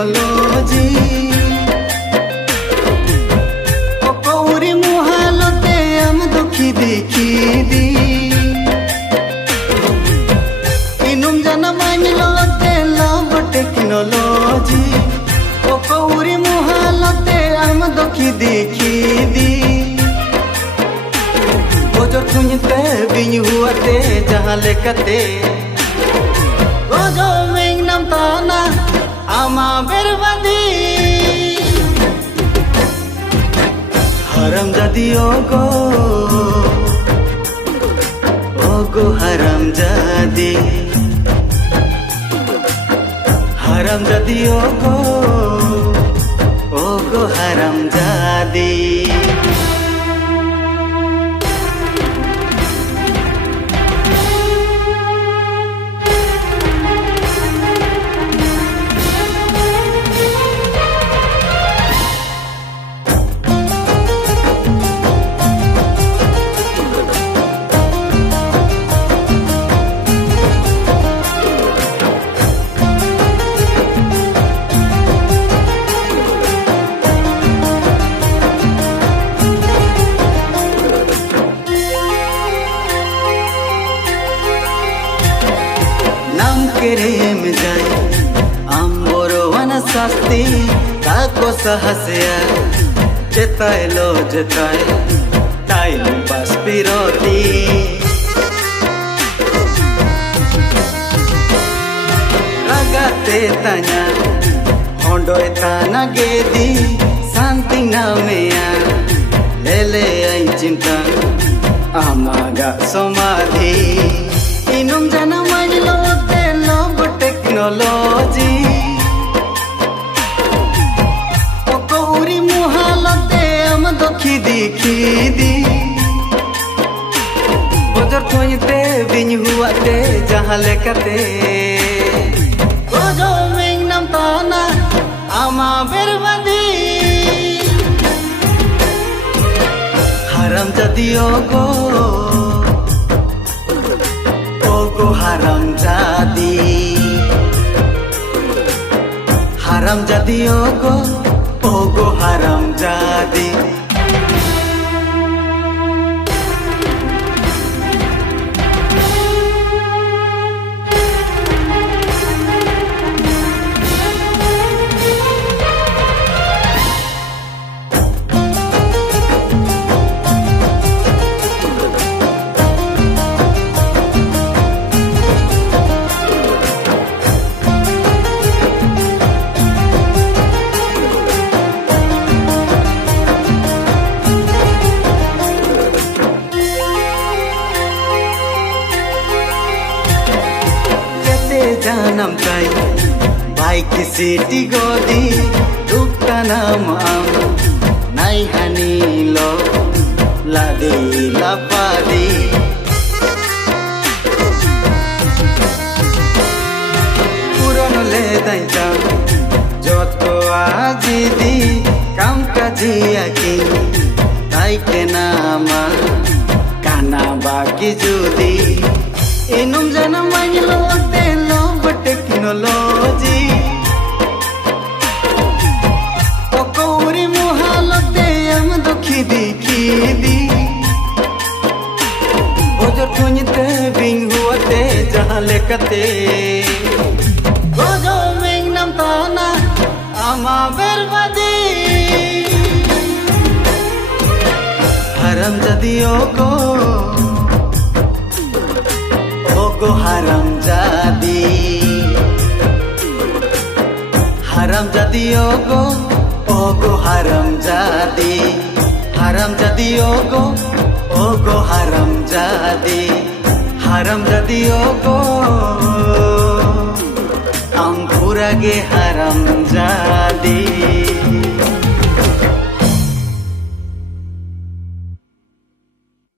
Technology कौरी मुहालते आम दुखी देखी दी इनुम जाना मांगलोते लव टेक्नोलॉजी कौरी मुहालते आम दुखी देखी दी जो तुझते बिन हुआते जहाँ लेकते जो मेंग नाम ताना आमा बेरबादी हराम जादी ओगो हराम जादी ओगो हराम जादी केरेम जाए आम्बोरो वनस्पति ताको सहस्या जेताए लो जेताए टाइम पास पिरोती रगाते तanya होंडोए ताना गेदी शांति नामेया लेले आई चिंता आमागा समाधि इनुम जाना मांगलो टेक्नोलॉजी कौरी मुहालते आम दुखी देखी दी बजर खोजते बिन हुआते जहाँ लेकते जो मेंग नाम ताना आमा बेरबादी हराम जादी ओगो हराम जादी ओगो हराम जादी जानम ताई बाइक सिटी गोदी दुखता नाम आम नाई हानी लो लादी लापादी पुरानो ले दाइता जोतो आजी दी काम काजी आकी ताई के नामा काना बाकी जुदी इनुम जाना मांगलो टेक्नोलॉजी कौरी मुहालते आम दुखी देखी दी जो तुझते बिन हुआते जहाँ लेकते जो मेंग नाम ताना आमा बेरबादी हराम जादी ओगो हराम जादी ओगो हराम जादी ओगो हराम जादी ओगो आम पूरा गे हराम जादी।